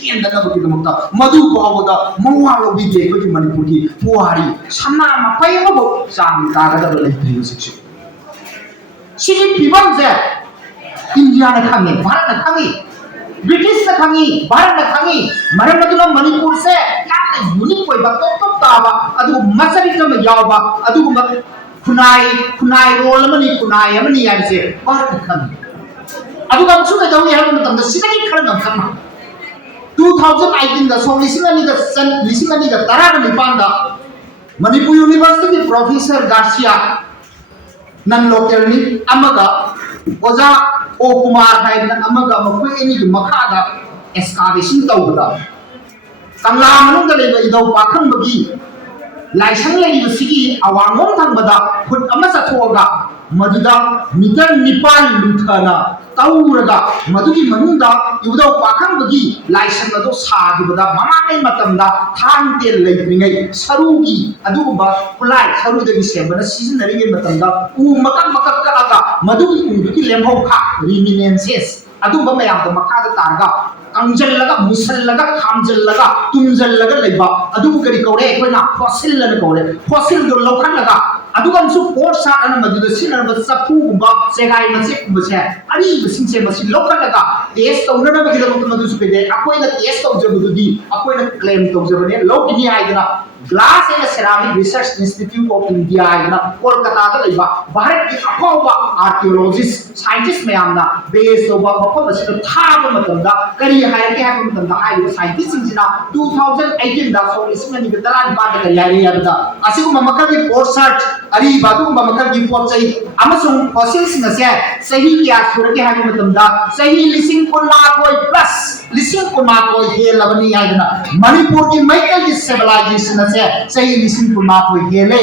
केंदनबगीदमक्ता मधु फावदा मवा लौबीदे अखोई मणिपुर की पुवारी सना मफै अमबो चांग तागदब लेथ्रि सिक्सु सिगी फिबम जे इंडिया ने खांगे भारत ने खांगे ब्रिटिश ने खांगे भारत ने खांगे मरम मधुना मणिपुर से याना यूनिक कोई बात तो तावा अदु मसरी तम यावबा अदु खुनाई रोल मनी खुनाई अमनी यासे भारत ने खांगे अदु गम सुके दौनी है मतलब द सिगी खरन खरमा 2018 दा सो लिसिंगनी का तराग निपांदा मणिपुर यूनिवर्सिटी की प्रोफेसर गार्सिया नन लोकल नि अमगा ओजा ओ कुमार है अमगा मखोय एनी की मखादा एस्कावेशन तौबदा कंगला मनुंग लेबा इदौ पाखंबगी लाइसंग लेबसिगी अवांगों थंबदा फुट अमा सथोगा मधुदा मीटर निपाल लुथना तौरगा मधुगी मनुंदा इवदौ पाखंबगी लाइसंग अदो सागिबदा ममाकै मतमदा थांते लेत्रिङै सरुगी अदुबा खुलाय सरुदगी सेबना सिजनरिगे मतमदा उ मकक मकक कलागा मधुगी उदुगी लेमहौ खा रिमिनेंसेस अदुबा मयामदा मखादा तारगा कंजल्लगा मुसल्लगा खामजल्लगा तुमजल्लगा लेबा अदुबु करी कौरे अखोइना फॉसिल लन कौरे फॉसिल दो लौखनलगा अदुगमसु पोर्ट साट अन मधुद सिनरब सफु गुंबा सेगाई मसे कुंबसे अरी बसिंसे मसि लौखनलगा टेस्ट तौनना बगिदम मधुसु पेदे अखोइना टेस्ट तौजबदुदी अखोइना क्लेम तौजबने लौकिनी आइदना glass and ceramic research institute of India आइदना कोलकाता दा लेबा भारत की अफौबा आर्कियोलॉजिस्ट साइंटिस्ट मयामना बेस तौबा मफम असिदा थाबा मतमदा करी हायरके हाबा मतमदा हाइबा साइंटिस्ट सिंजिना 2018 दा सो लिसिंगनी गतरा निपाद करी हायरे याबदा असिगुम मकरगी पोर्ट सर्च अरी बादुगुम मकरगी पोचै अमसुंग फॉसिल्स नसे सही क्या सुरके हाबा मतमदा सही लिसिंग कुनमाकोय प्लस लिसिंग कुनमाकोय हेलबनी आइदना मणिपुर की मैकल की सिविलाइजेशन से सही लिसिंग कुनमाकोय हेले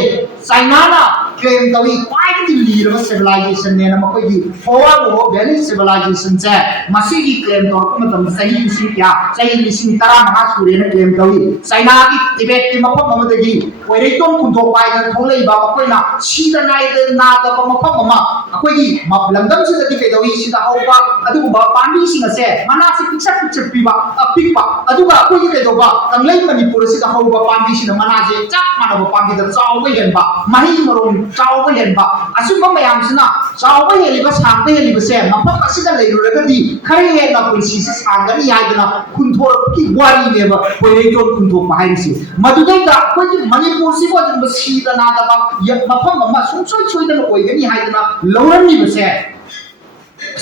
चाइना ना क्लेम तवी क्वाइट लीरब सिविलाइजेशन ने नमकोगी फोवा वैली सिविलाइजेशन से मसीगी क्लेम तौर मतलब सही लिसिंग क्या सही लिसिंग तरा महा सूर्य ने क्लेम तवी चाइना की तिबेट की मफम ममदगी ओइरेतोम कुंथो पाइना थोलै बा मकोइना सीदा नाइद नादा मफम ममा अखोगी लंदम सिदति कैदवी सिदा हौबा अदुगुबा पांडी सिंग से मना से पिक्चर पीबा पिकपा अदुगा अखोगी कैदोबा कंगलै मणिपुर सिदा हौबा पांडी सिदा मना जे चाक मानब पांडी दा चावबा हेनबा मही मरोम चावबा हेनबा असुबा मयाम सिना चावबा हेलिबा सांबा हेलिबा से मफम असिदा लेरुरगदी खरे हेना पुंसी से सांगनी यादना कुंथोर की वारी नेबा ओइरेतोम कुंथो पाइनसी मदुदैदा अखोगी मणिपुर सिबो जब सीदा नादा या मफम ममा सुंसोय सोइदन ओइगनी हाइदना लौरनी बसे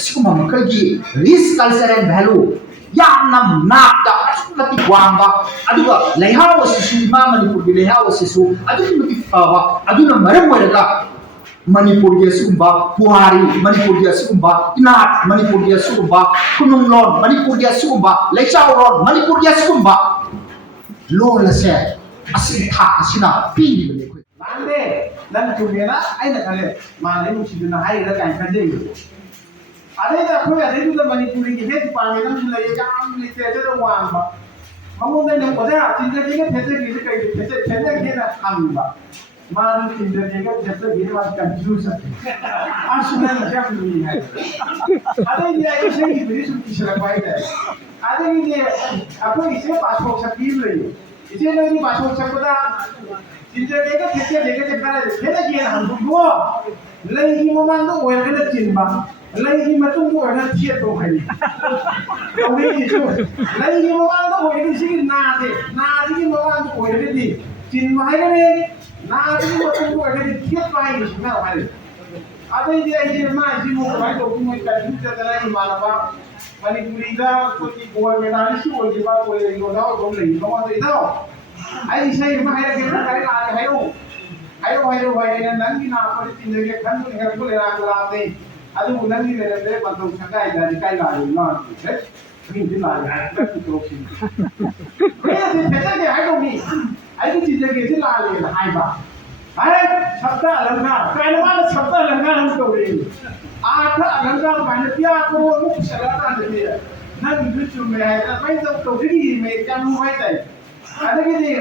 सिकुमा मखलगी रिच कल्चरल वैल्यू यामना नापदा असुमति वांबा अदुगा लेहाव सिसु मा मणिपुर की लेहाव सिसु अदुमति फावा अदुना मरम वरगा मणिपुर के सुबा पुहारी मणिपुर के सुबा इनाट मणिपुर के सुबा खुनुंगलोन मणिपुर के सुबा लेचावरोन मणिपुर के सुबा लोलसे असिन था असिना पीनी बले लांदे लन तुमेना आइना खाले माने मुसिदुना हाइरा काइफादे अरे दा खोय अरे दुला मणिपुरी की हेड पामेना मुला ये काम लिटरेचर वांबा ममोदे ने ओजा चिंतके के फेसे की कई फेसे फेसे के ना खांबा मान चिंतके के फेसे की वास कंफ्यूज है आसुना जब नहीं है अरे ये ऐसे ही मेरी सुनी शराब है अरे ये आपको इसे पासपोर्ट शकील रही इसे नहीं पासपोर्ट शकदा चिंतके के फेसे लेके चक्कर है फेसे की हम दुगो लई मोमान तो ओरगले चिनबा लई मतुंग को अगर थिए तो है ओहे इशू लई मोबाइल तो ओहे किसी ना की मोबाइल तो ओहे दी चिन माहे ने ना की मतुंग को अगर थिए पाई ना है अबे ये मा इसी मोबाइल तो तुम का यूज करना ही मालवा मणिपुरी दा कोई गोवा में ना इसी ओहे बा कोई यो ना तो लई तो तो इधर आई इसे मा है के करे ला है आयो नंगी ना पर चिन के खन को निकल को ले रहा दे ಅದು ಉನ್ನತಿ ಲೆವೆಲ್ ಬಂದು ಸಂಘ ಇದ್ದಾರೆ ಕೈಗಾರಿ ಮಾಡ್ತಿದೆ ಹಿಂದಿ ಲಾಗ ತೋರಿಸಿ ಏನೇ ಬೆಟ್ಟಗೆ ಹಾಯ್ದೋಗಿ ಐದು ಚೀಜಗೆ ಇದು ಲಾಲೆ ಹಾಯ್ಬಾ ಅರೆ ಶಬ್ದ ಅಲಂಕಾರ ಕೈನವಾದ ಶಬ್ದ ಅಲಂಕಾರ ಅಂತಾರೆ ಆಟ ಅಲಂಕಾರ ಮಾಡಿದ್ಯಾ ಕೋ ಮುಖ ಶರಾತ ಅಂತಿದೆ ನಾನು ಇದು ಚುಮ್ಮೆ ಆಯ್ತಾ ಪೈಸಾ ತೋರಿಗಿ ಮೇ ಜಾನು ಹೋಯ್ತಾ ಅದಕ್ಕೆ